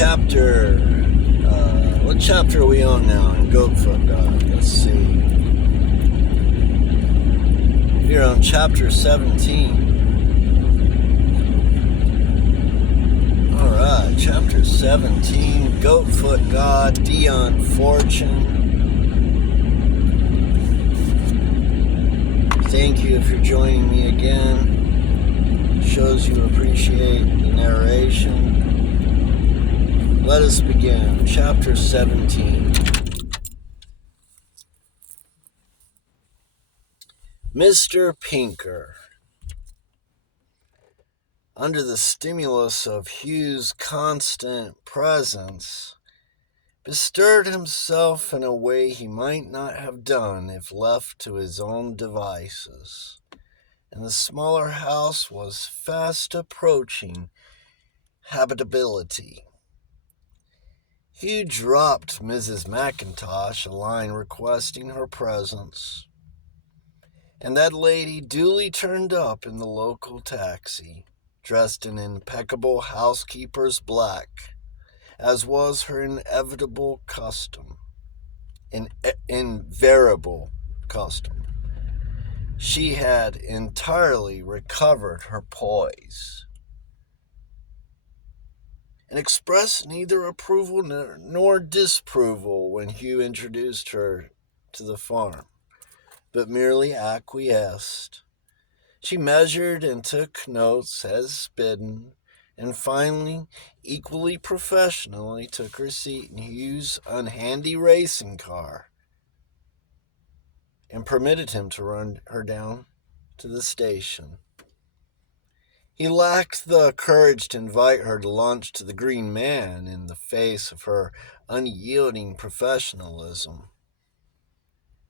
What chapter are we on now in Goatfoot God? Let's see. We're on chapter 17. Alright, chapter 17, Goatfoot God, Dion Fortune. Thank you if you're joining me again. Shows you appreciate the narration. Let us begin. Chapter 17. Mr. Pinker. Under the stimulus of Hugh's constant presence, bestirred himself in a way he might not have done if left to his own devices, and the smaller house was fast approaching habitability. Hugh dropped Mrs. McIntosh a line requesting her presence, and that lady duly turned up in the local taxi, dressed in impeccable housekeeper's black, as was her invariable custom. She had entirely recovered her poise, and expressed neither approval nor disapproval when Hugh introduced her to the farm, but merely acquiesced. She measured and took notes as bidden, and finally, equally professionally, took her seat in Hugh's unhandy racing car and permitted him to run her down to the station. He lacked the courage to invite her to lunch to the Green Man in the face of her unyielding professionalism.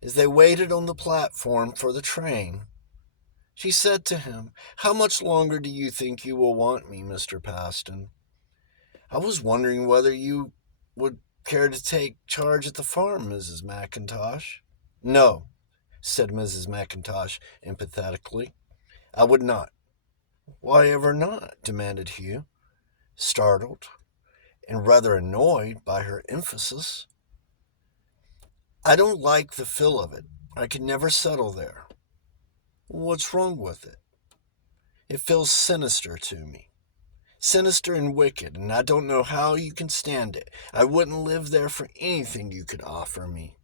As they waited on the platform for the train, she said to him, "How much longer do you think you will want me, Mr. Paston? I was wondering whether you would care to take charge at the farm, Mrs. McIntosh." "No," said Mrs. McIntosh emphatically. "I would not." "Why ever not?" demanded Hugh, startled and rather annoyed by her emphasis. "I don't like the feel of it. I could never settle there." "What's wrong with it?" "It feels sinister to me. Sinister and wicked, and I don't know how you can stand it. I wouldn't live there for anything you could offer me."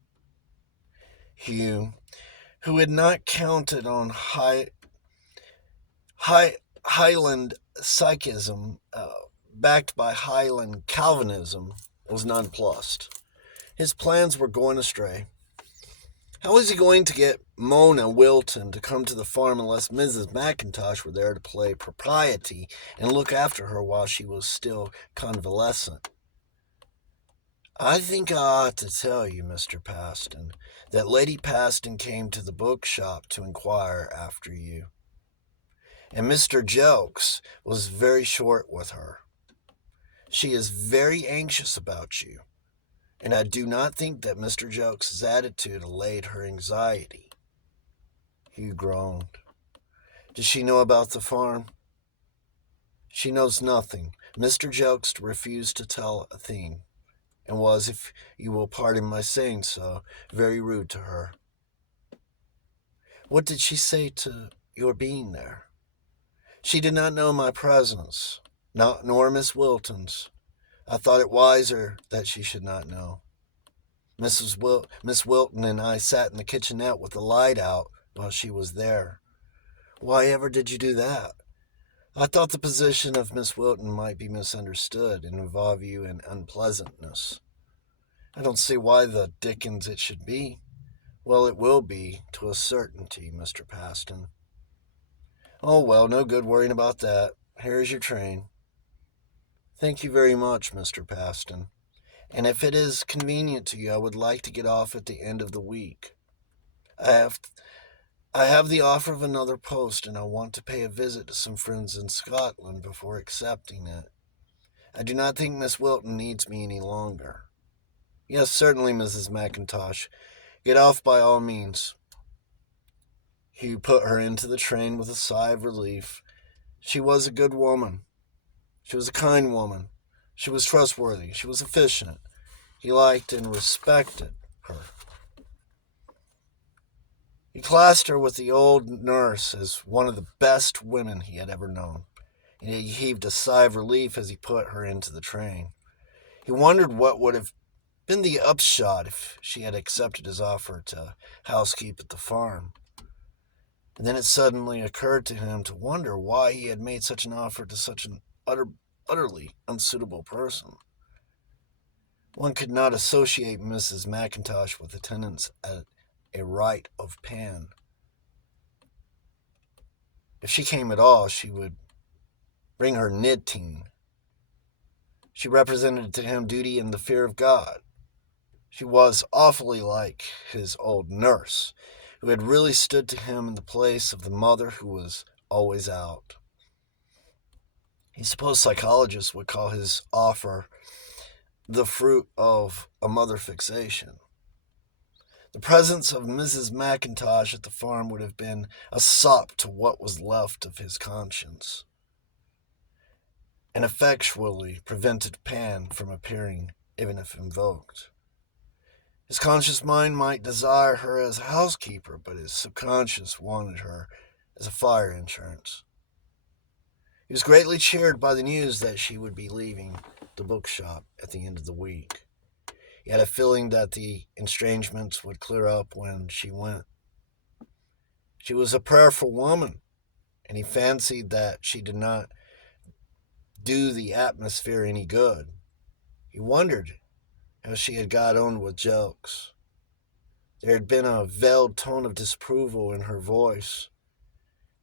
Hugh, who had not counted on Highland psychism backed by Highland Calvinism, was nonplussed. His plans were going astray. How was he going to get Mona Wilton to come to the farm unless Mrs. McIntosh were there to play propriety and look after her while she was still convalescent? "I think I ought to tell you, Mr. Paston, that Lady Paston came to the bookshop to inquire after you, and Mr. Jelks was very short with her. She is very anxious about you, and I do not think that Mr. Jelks' attitude allayed her anxiety." Hugh groaned. "Does she know about the farm?" "She knows nothing. Mr. Jelks refused to tell a thing, and was, if you will pardon my saying so, very rude to her." "What did she say to your being there?" "She did not know my presence, nor Miss Wilton's. I thought it wiser that she should not know. Miss Wilton and I sat in the kitchenette with the light out while she was there." "Why ever did you do that?" "I thought the position of Miss Wilton might be misunderstood and involve you in unpleasantness." "I don't see why the dickens it should be." "Well, it will be, to a certainty, Mr. Paston." "Oh, well, no good worrying about that. Here's your train." "Thank you very much, Mr. Paston. And if it is convenient to you, I would like to get off at the end of the week. I have the offer of another post, and I want to pay a visit to some friends in Scotland before accepting it. I do not think Miss Wilton needs me any longer." "Yes, certainly, Mrs. McIntosh. Get off by all means." Hugh put her into the train with a sigh of relief. She was a good woman. She was a kind woman, She was trustworthy. She was efficient. He liked and respected her. He classed her with the old nurse as one of the best women he had ever known, and he heaved a sigh of relief as he put her into the train. He wondered what would have been the upshot if she had accepted his offer to housekeep at the farm. And then it suddenly occurred to him to wonder why he had made such an offer to such an utterly unsuitable person. One could not associate Mrs. McIntosh with attendance at a rite of Pan. If she came at all, she would bring her knitting. She represented to him duty and the fear of God. She was awfully like his old nurse, who had really stood to him in the place of the mother who was always out. He supposed psychologists would call his offer the fruit of a mother fixation. The presence of Mrs. McIntosh at the farm would have been a sop to what was left of his conscience, and effectually prevented Pan from appearing, even if invoked. His conscious mind might desire her as a housekeeper, but his subconscious wanted her as a fire insurance. He was greatly cheered by the news that she would be leaving the bookshop at the end of the week. He had a feeling that the estrangements would clear up when she went. She was a prayerful woman, and he fancied that she did not do the atmosphere any good. He wondered how she had got on with Jelks. There had been a veiled tone of disapproval in her voice,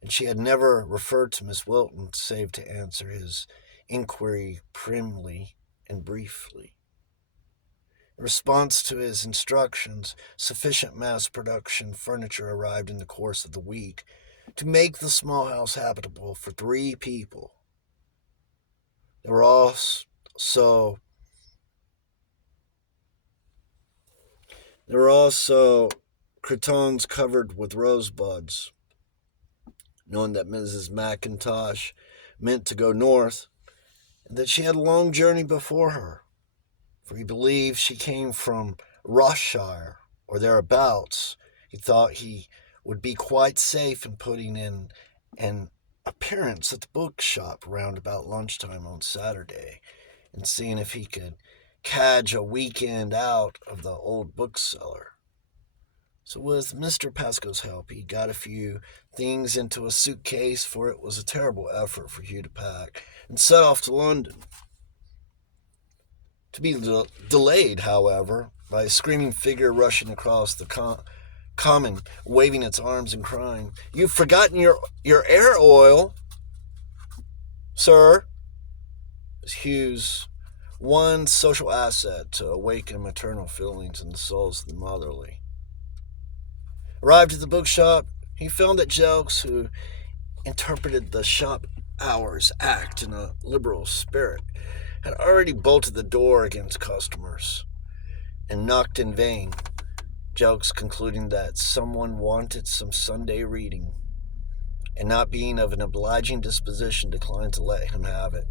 and she had never referred to Miss Wilton save to answer his inquiry primly and briefly. In response to his instructions, sufficient mass production furniture arrived in the course of the week to make the small house habitable for 3 people. There were also crotons covered with rosebuds. Knowing that Mrs. McIntosh meant to go north, and that she had a long journey before her, for he believed she came from Rossshire or thereabouts, he thought he would be quite safe in putting in an appearance at the bookshop round about lunchtime on Saturday, and seeing if he could cadge a weekend out of the old bookseller. So with Mr. Pascoe's help, he got a few things into a suitcase, for it was a terrible effort for Hugh to pack, and set off to London. To be delayed, however, by a screaming figure rushing across the common, waving its arms and crying, "You've forgotten your air oil, sir," was Hugh's one social asset to awaken maternal feelings in the souls of the motherly. Arrived at the bookshop, he found that Jelks, who interpreted the shop hours act in a liberal spirit, had already bolted the door against customers and knocked in vain, Jelks concluding that someone wanted some Sunday reading, and not being of an obliging disposition, declined to let him have it.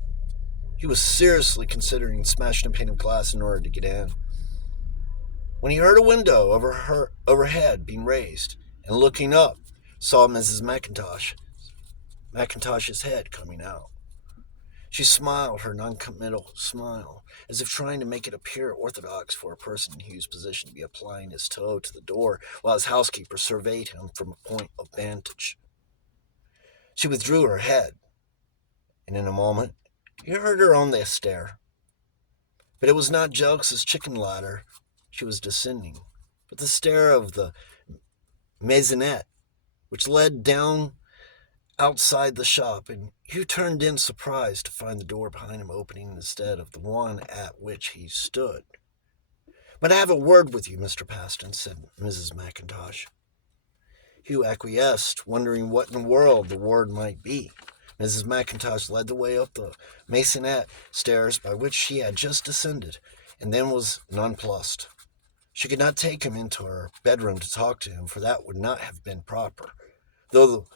He was seriously considering smashing a pane of glass in order to get in, when he heard a window overhead being raised, and looking up, saw Mrs. McIntosh's head coming out. She smiled her non-committal smile, as if trying to make it appear orthodox for a person in Hugh's position to be applying his toe to the door while his housekeeper surveyed him from a point of vantage. She withdrew her head, and in a moment he heard her on the stair. But it was not Jelks's chicken ladder she was descending, but the stair of the maisonette, which led down outside the shop, and Hugh turned in surprised to find the door behind him opening instead of the one at which he stood. "But I have a word with you, Mr. Paston," said Mrs. McIntosh. Hugh acquiesced, wondering what in the world the word might be. Mrs. McIntosh led the way up the maisonette stairs by which she had just descended, and then was nonplussed. She could not take him into her bedroom to talk to him, for that would not have been proper, though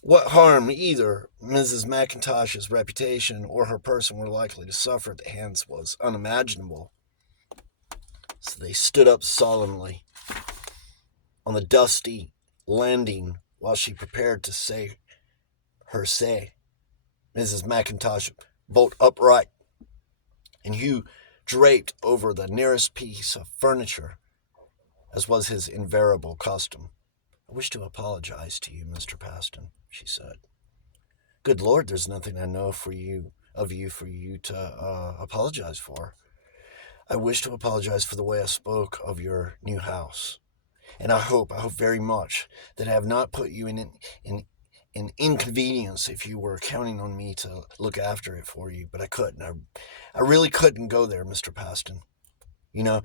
What harm either Mrs. McIntosh's reputation or her person were likely to suffer at the hands was unimaginable. So they stood up solemnly on the dusty landing while she prepared to say her say. Mrs. McIntosh bolt upright, and Hugh draped over the nearest piece of furniture, as was his invariable custom. I wish to apologize to you, Mr. Paston, she said. Good Lord, there's nothing I know for you to apologize for. I wish to apologize for the way I spoke of your new house. And I hope very much that I have not put you in an inconvenience if you were counting on me to look after it for you, but I couldn't. I really couldn't go there, Mr. Paston. You know,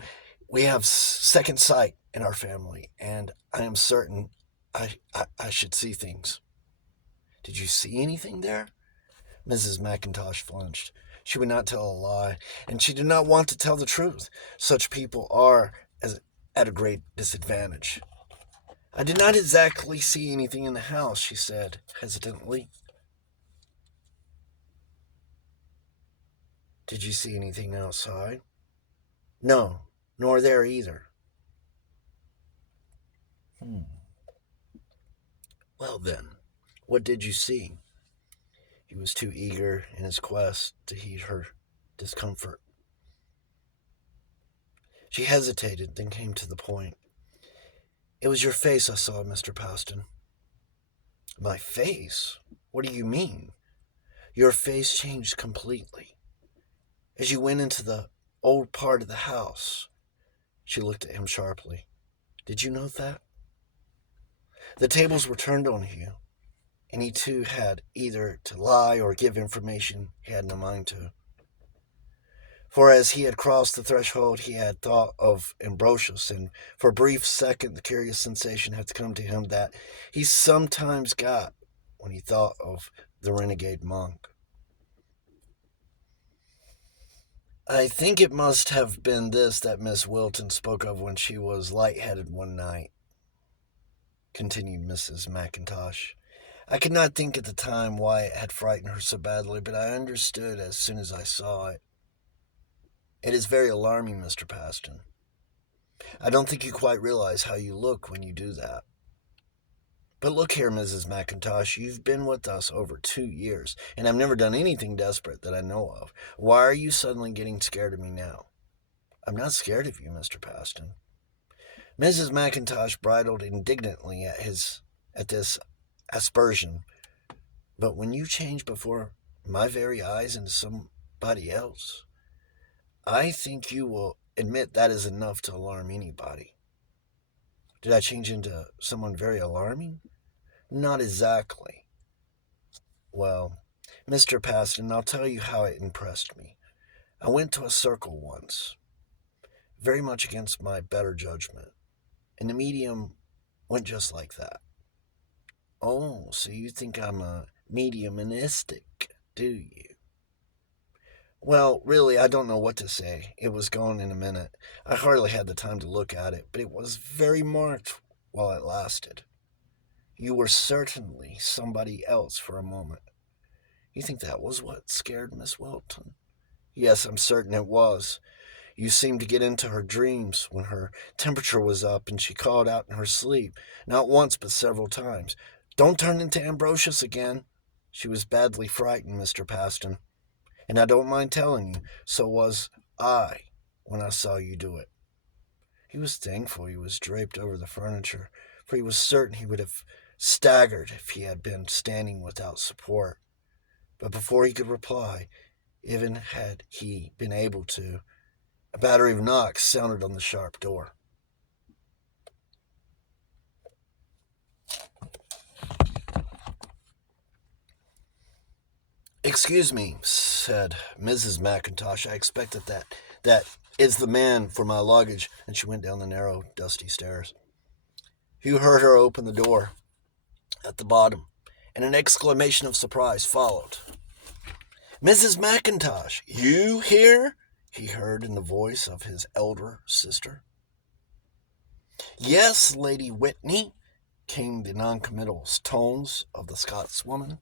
we have second sight in our family, and I am certain I should see things. Did you see anything there? Mrs. McIntosh flinched. She would not tell a lie, and she did not want to tell the truth. Such people are at a great disadvantage. I did not exactly see anything in the house, she said hesitantly. Did you see anything outside? No, nor there either. Well then, what did you see? He was too eager in his quest to heed her discomfort. She hesitated, then came to the point. It was your face I saw, Mr. Paston. My face? What do you mean? Your face changed completely. As you went into the old part of the house. She looked at him sharply. Did you note that? The tables were turned on Hugh, and he too had either to lie or give information he had no mind to. For as he had crossed the threshold, he had thought of Ambrosius, and for a brief second the curious sensation had come to him that he sometimes got when he thought of the renegade monk. I think it must have been this that Miss Wilton spoke of when she was light-headed one night, continued Mrs. McIntosh. I could not think at the time why it had frightened her so badly, but I understood as soon as I saw it. It is very alarming, Mr. Paston. I don't think you quite realize how you look when you do that. But look here, Mrs. McIntosh, you've been with us over 2 years, and I've never done anything desperate that I know of. Why are you suddenly getting scared of me now? I'm not scared of you, Mr. Paston. Mrs. McIntosh bridled indignantly at this aspersion. But when you change before my very eyes into somebody else, I think you will admit that is enough to alarm anybody. Did I change into someone very alarming? Not exactly. Well, Mr. Paston, I'll tell you how it impressed me. I went to a circle once, very much against my better judgment, and the medium went just like that. Oh, so you think I'm a mediumistic, do you? Well, really, I don't know what to say. It was gone in a minute. I hardly had the time to look at it, but it was very marked while it lasted. You were certainly somebody else for a moment. You think that was what scared Miss Wilton? Yes, I'm certain it was. You seemed to get into her dreams when her temperature was up and she called out in her sleep, not once but several times. Don't turn into Ambrosius again. She was badly frightened, Mr. Paston. And I don't mind telling you, so was I when I saw you do it. He was thankful he was draped over the furniture, for he was certain he would have staggered if he had been standing without support. But before he could reply, even had he been able to, a battery of knocks sounded on the sharp door. Excuse me, said Mrs. McIntosh. I expect that is the man for my luggage, and she went down the narrow, dusty stairs. Hugh heard her open the door at the bottom, and an exclamation of surprise followed. Mrs. McIntosh, you here? He heard in the voice of his elder sister. Yes, Lady Whitney, came the noncommittal tones of the Scotswoman.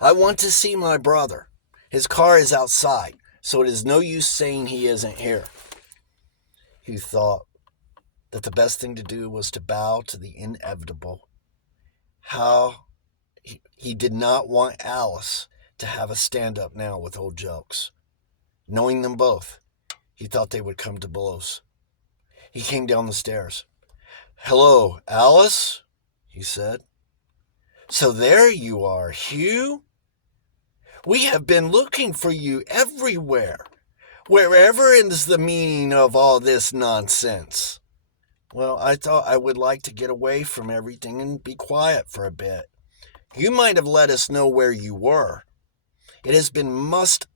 I want to see my brother. His car is outside, so it is no use saying he isn't here. Hugh thought that the best thing to do was to bow to the inevitable. How he did not want Alice to have a stand-up now with old jokes. Knowing them both, he thought they would come to blows. He came down the stairs. Hello, Alice, he said. So there you are, Hugh. We have been looking for you everywhere. Wherever is the meaning of all this nonsense? Well, I thought I would like to get away from everything and be quiet for a bit. You might have let us know where you were. It has been most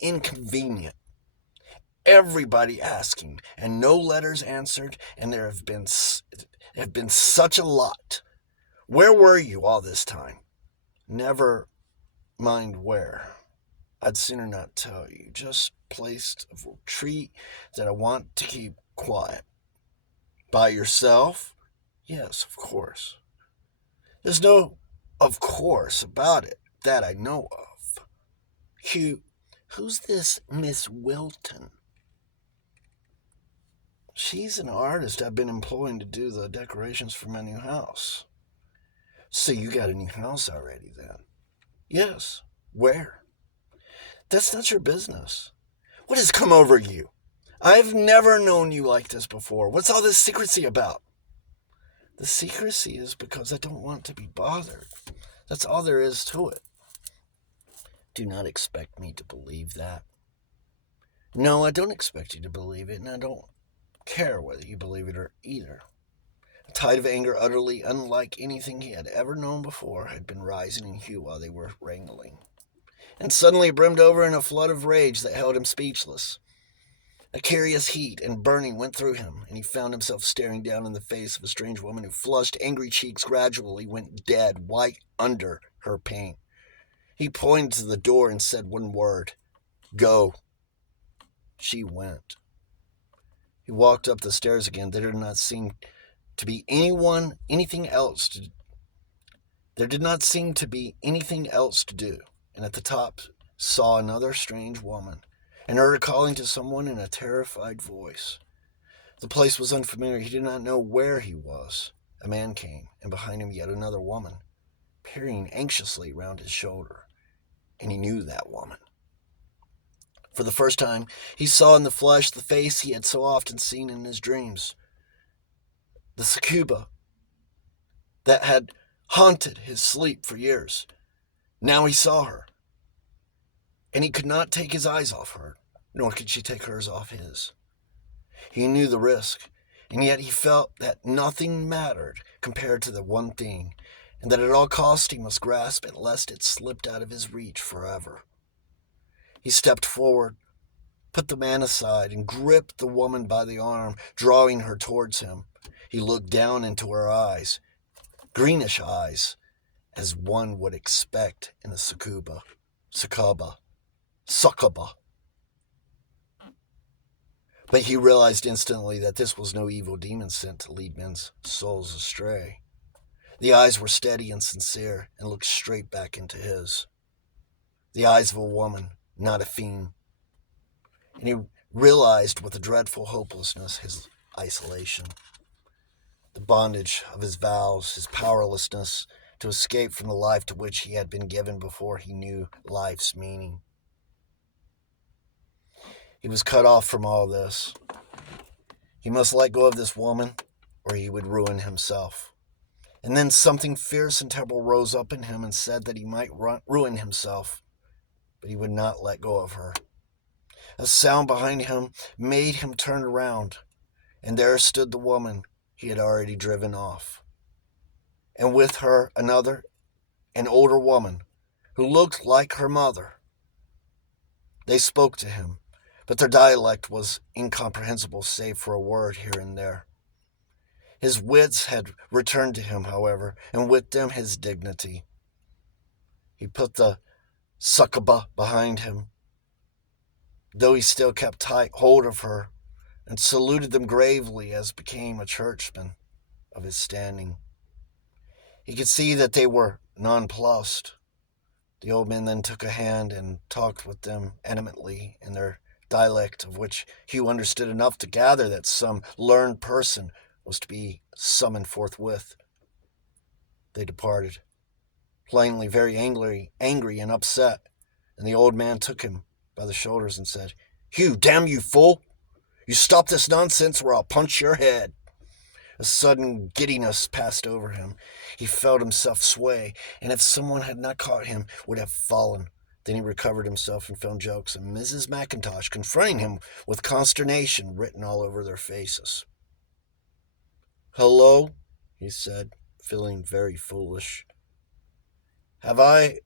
inconvenient. Everybody asking, and no letters answered, and there have been such a lot. Where were you all this time? Never mind where. I'd sooner not tell you. Just placed a retreat that I want to keep quiet. By yourself? Yes, of course. There's no of course about it that I know of. Hugh, who's this Miss Wilton? She's an artist I've been employing to do the decorations for my new house. So you got a new house already then? Yes. Where? That's not your business. What has come over you? I've never known you like this before. What's all this secrecy about? The secrecy is because I don't want to be bothered. That's all there is to it. Do not expect me to believe that. No, I don't expect you to believe it, and I don't care whether you believe it or either. A tide of anger utterly unlike anything he had ever known before had been rising in Hugh while they were wrangling. And suddenly it brimmed over in a flood of rage that held him speechless. A curious heat and burning went through him, and he found himself staring down in the face of a strange woman whose flushed, angry cheeks gradually went dead white under her pain. He pointed to the door and said one word, "Go." She went. He walked up the stairs again. There did not seem to be anything else to do, and at the top saw another strange woman, and heard her calling to someone in a terrified voice. The place was unfamiliar. He did not know where he was. A man came, and behind him yet another woman, peering anxiously round his shoulder, and he knew that woman. For the first time, he saw in the flesh the face he had so often seen in his dreams. The succuba that had haunted his sleep for years. Now he saw her, and he could not take his eyes off her, nor could she take hers off his. He knew the risk, and yet he felt that nothing mattered compared to the one thing, and that at all costs he must grasp it lest it slipped out of his reach forever. He stepped forward, put the man aside, and gripped the woman by the arm, drawing her towards him. He looked down into her eyes, greenish eyes, as one would expect in a succuba. But he realized instantly that this was no evil demon sent to lead men's souls astray. The eyes were steady and sincere and looked straight back into his. The eyes of a woman, not a fiend. And he realized with a dreadful hopelessness his isolation, the bondage of his vows, his powerlessness to escape from the life to which he had been given before he knew life's meaning. He was cut off from all this. He must let go of this woman, or he would ruin himself. And then something fierce and terrible rose up in him and said that he might ruin himself, but he would not let go of her. A sound behind him made him turn around, and there stood the woman he had already driven off. And with her another, an older woman, who looked like her mother. They spoke to him, but their dialect was incomprehensible save for a word here and there. His wits had returned to him, however, and with them his dignity. He put the succuba behind him, though he still kept tight hold of her, and saluted them gravely as became a churchman. of his standing. He could see that they were nonplussed. The old man then took a hand and talked with them animately in their dialect, of which Hugh understood enough to gather that some learned person was to be summoned forthwith. They departed, plainly very angry and upset, and the old man took him by the shoulders and said, "Hugh, damn you fool! You stop this nonsense or I'll punch your head." A sudden giddiness passed over him. He felt himself sway, and if someone had not caught him, would have fallen. Then he recovered himself and found Jokes and Mrs. McIntosh confronting him with consternation written all over their faces. "Hello," he said, feeling very foolish. "Have I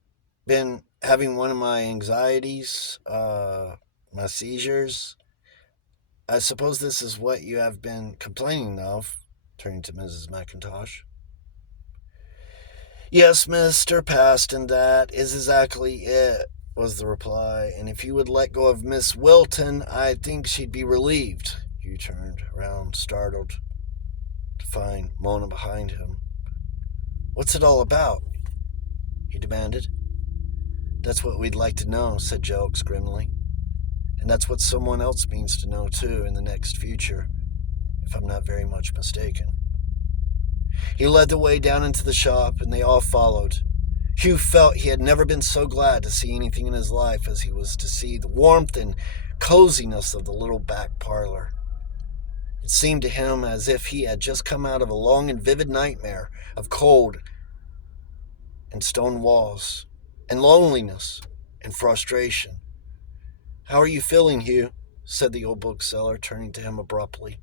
been having one of my anxieties, my seizures? I suppose this is what you have been complaining of," turning to Mrs. McIntosh. "Yes, Mr. Paston, that is exactly it," was the reply. "And if you would let go of Miss Wilton, I think she'd be relieved." Hugh turned round, startled, to find Mona behind him. "What's it all about?" he demanded. "That's what we'd like to know," said Jokes grimly. "And that's what someone else means to know, too, in the next future, if I'm not very much mistaken." He led the way down into the shop, and they all followed. Hugh felt he had never been so glad to see anything in his life as he was to see the warmth and coziness of the little back parlor. It seemed to him as if he had just come out of a long and vivid nightmare of cold and stone walls and loneliness and frustration. "How are you feeling, Hugh?" said the old bookseller, turning to him abruptly.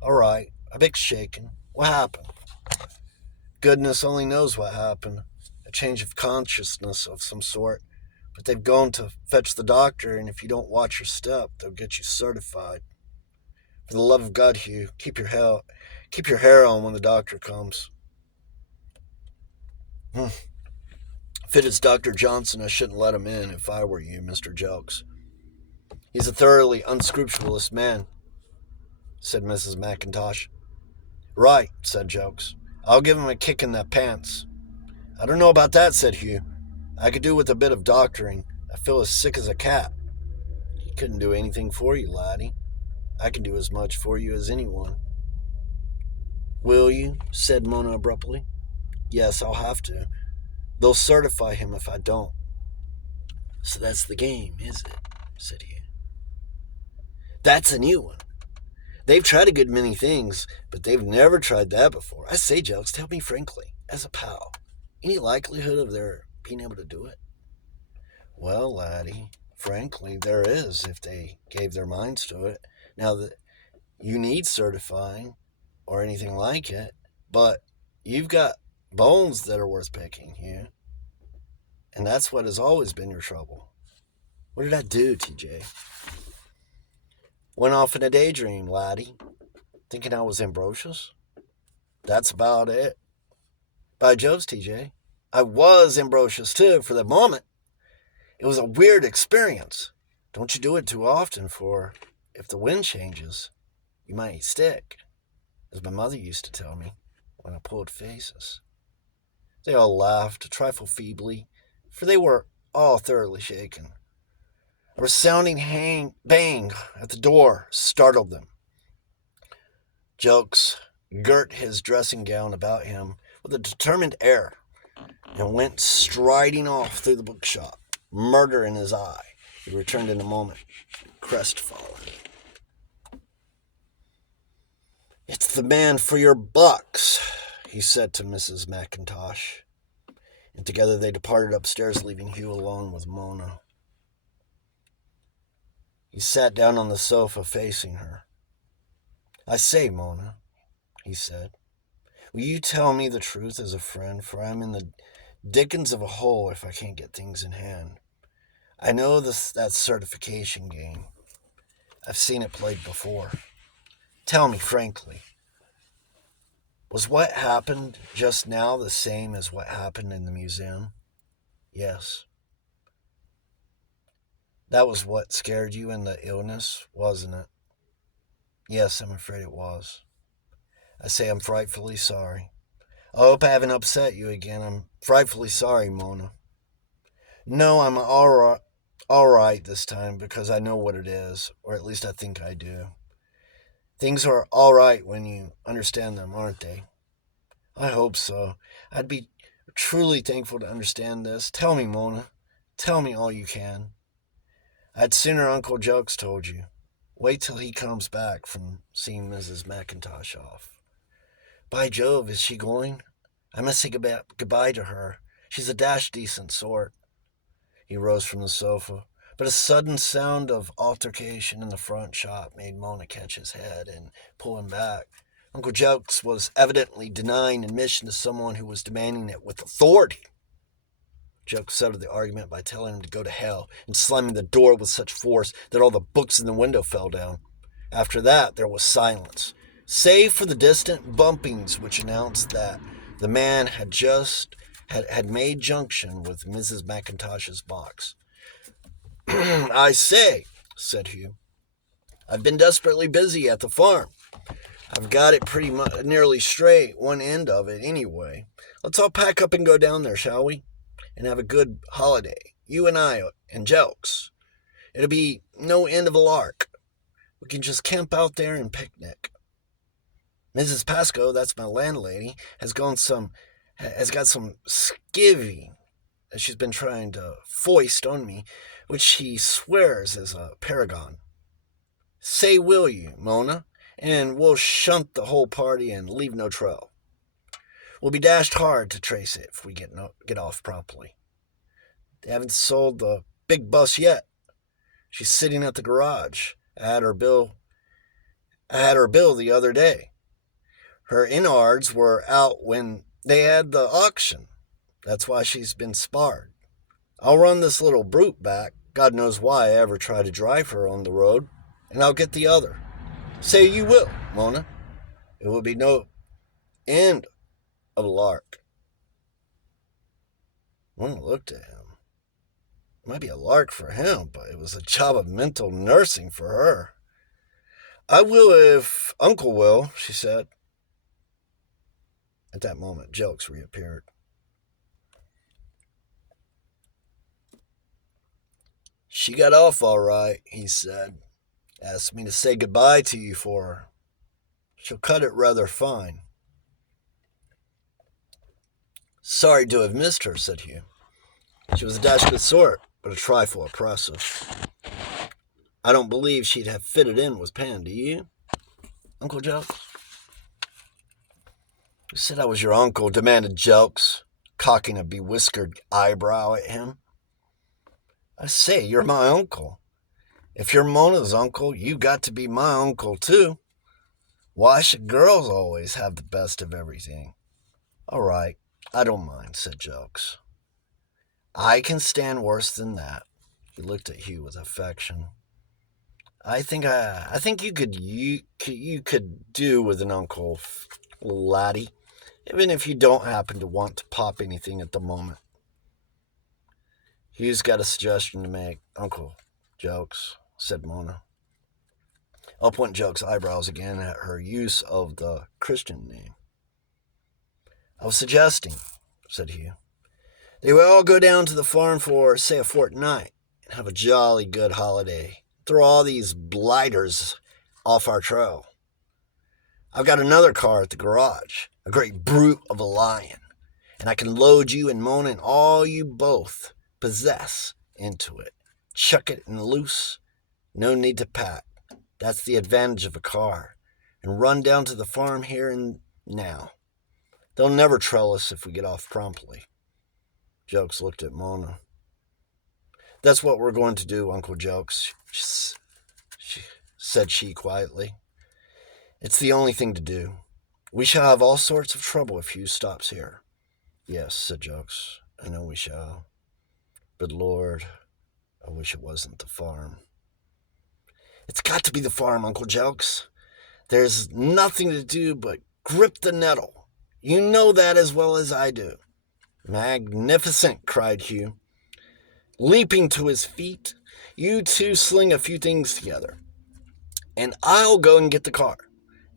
"All right, a bit shaken. What happened?" "Goodness only knows what happened. A change of consciousness of some sort. But they've gone to fetch the doctor, and if you don't watch your step, they'll get you certified. For the love of God, Hugh, keep your hair on when the doctor comes." If it is Dr. Johnson, I shouldn't let him in if I were you, Mr. Jokes. He's a thoroughly unscrupulous man," said Mrs. McIntosh. "Right," said Jokes. "I'll give him a kick in the pants." "I don't know about that," said Hugh. "I could do with a bit of doctoring. I feel as sick as a cat." "He couldn't do anything for you, laddie. I can do as much for you as anyone." "Will you?" said Mona abruptly. "Yes, I'll have to. They'll certify him if I don't." "So that's the game, is it?" said Hugh. "That's a new one. They've tried a good many things, but they've never tried that before. I say, Jokes, tell me frankly, as a pal, any likelihood of their being able to do it?" "Well, laddie, frankly, there is, if they gave their minds to it. Now, that you need certifying, or anything like it, but you've got bones that are worth picking, Hugh. And that's what has always been your trouble." "What did I do, TJ?" "Went off in a daydream, laddie, thinking I was Ambrosius. That's about it." "By Jove's, TJ, I was Ambrosius too, for the moment. It was a weird experience. Don't you do it too often, for if the wind changes, you might stick, as my mother used to tell me when I pulled faces." They all laughed, a trifle feebly, for they were all thoroughly shaken. A resounding bang at the door startled them. Jokes girt his dressing gown about him with a determined air and went striding off through the bookshop, murder in his eye. He returned in a moment, crestfallen. "It's the man for your bucks," he said to Mrs. McIntosh, and together they departed upstairs, leaving Hugh alone with Mona. He sat down on the sofa facing her. "I say, Mona," he said, "will you tell me the truth as a friend, for I'm in the dickens of a hole if I can't get things in hand. I know that certification game. I've seen it played before. Tell me frankly, was what happened just now the same as what happened in the museum?" "Yes." "That was what scared you in the illness, wasn't it?" "Yes, I'm afraid it was." I say I'm frightfully sorry. I hope I haven't upset you again. I'm frightfully sorry, Mona. No, I'm all right this time because I know what it is, or at least I think I do. Things are all right when you understand them, aren't they? I hope so. I'd be truly thankful to understand this. Tell me, Mona. Tell me all you can. I'd sooner Uncle Jokes told you. Wait till he comes back from seeing Mrs. McIntosh off. By Jove, is she going? I must say goodbye to her. She's a dash decent sort. He rose from the sofa, but a sudden sound of altercation in the front shop made Mona catch his head and pull him back. Uncle Jokes was evidently denying admission to someone who was demanding it with authority. Jokes settled the argument by telling him to go to hell and slamming the door with such force that all the books in the window fell down. After that, there was silence, save for the distant bumpings which announced that the man had made junction with Mrs. McIntosh's box. I say, said Hugh, I've been desperately busy at the farm. I've got it pretty much nearly straight, one end of it anyway. Let's all pack up and go down there, shall we? And have a good holiday. You and I and Jelks. It'll be no end of a lark. We can just camp out there and picnic. Mrs. Pascoe, that's my landlady, has got some skivvy that she's been trying to foist on me, which she swears is a paragon. Say will you, Mona, and we'll shunt the whole party and leave no trail. We'll be dashed hard to trace it if we get off promptly. They haven't sold the big bus yet. She's sitting at the garage. I had her bill the other day. Her innards were out when they had the auction. That's why she's been sparred. I'll run this little brute back. God knows why I ever tried to drive her on the road. And I'll get the other. Say you will, Mona. It will be no end of a lark. Mona looked at him. It might be a lark for him, but it was a job of mental nursing for her. I will if Uncle will, she said. At that moment, Jelks reappeared. She got off all right, he said. Asked me to say goodbye to you for her. She'll cut it rather fine. Sorry to have missed her, said Hugh. She was a dash good sort, but a trifle oppressive. I don't believe she'd have fitted in with Pan, do you, Uncle Jelks? Who said I was your uncle? Demanded Jelks, cocking a bewhiskered eyebrow at him. I say, you're my uncle. If you're Mona's uncle, you got to be my uncle, too. Why should girls always have the best of everything? All right, I don't mind, said Jelks. I can stand worse than that. He looked at Hugh with affection. I think you could do with an uncle, laddie, even if you don't happen to want to pop anything at the moment. Hugh's got a suggestion to make, Uncle Jokes, said Mona. I'll point Jokes' eyebrows again at her use of the Christian name. I was suggesting, said Hugh, they will all go down to the farm for, say, a fortnight and have a jolly good holiday. Throw all these blighters off our trail. I've got another car at the garage, a great brute of a lion, and I can load you and Mona and all you both possess into it. Chuck it in loose. No need to pack. That's the advantage of a car. And run down to the farm here and now. They'll never trail us if we get off promptly. Jokes looked at Mona. That's what we're going to do, Uncle Jokes, said she quietly. It's the only thing to do. We shall have all sorts of trouble if Hugh stops here. Yes, said Jokes, I know we shall. But Lord, I wish it wasn't the farm. It's got to be the farm, Uncle Jokes. There's nothing to do but grip the nettle. You know that as well as I do. Magnificent, cried Hugh. Leaping to his feet, you two sling a few things together, and I'll go and get the car,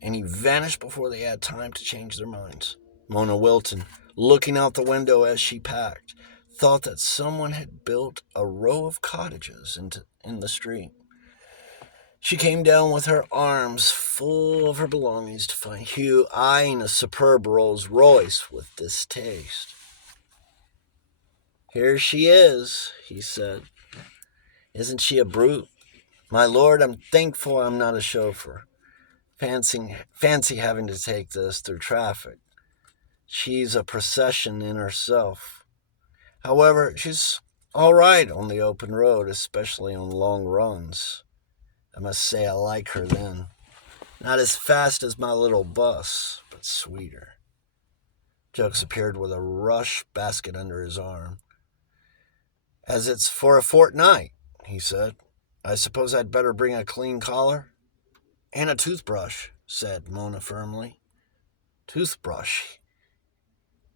and he vanished before they had time to change their minds. Mona Wilton, looking out the window as she packed, thought that someone had built a row of cottages in the street. She came down with her arms full of her belongings to find Hugh eyeing a superb Rolls Royce with distaste. "Here she is," he said. "Isn't she a brute? My lord, I'm thankful I'm not a chauffeur. Fancy having to take this through traffic. She's a procession in herself. However, she's all right on the open road, especially on long runs. I must say I like her then. Not as fast as my little bus, but sweeter." Jokes appeared with a rush basket under his arm. "As it's for a fortnight," he said, "I suppose I'd better bring a clean collar?" "And a toothbrush," said Mona firmly. "Toothbrush?"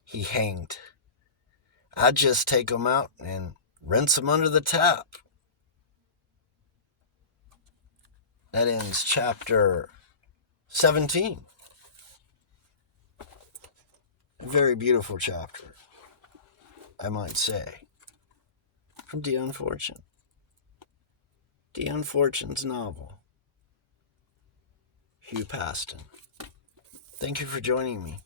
He hanged. "I'd just take 'em out and rinse 'em under the tap." That ends chapter 17. A very beautiful chapter, I might say, from Dion Fortune. Dion Fortune's novel, Hugh Paston. Thank you for joining me.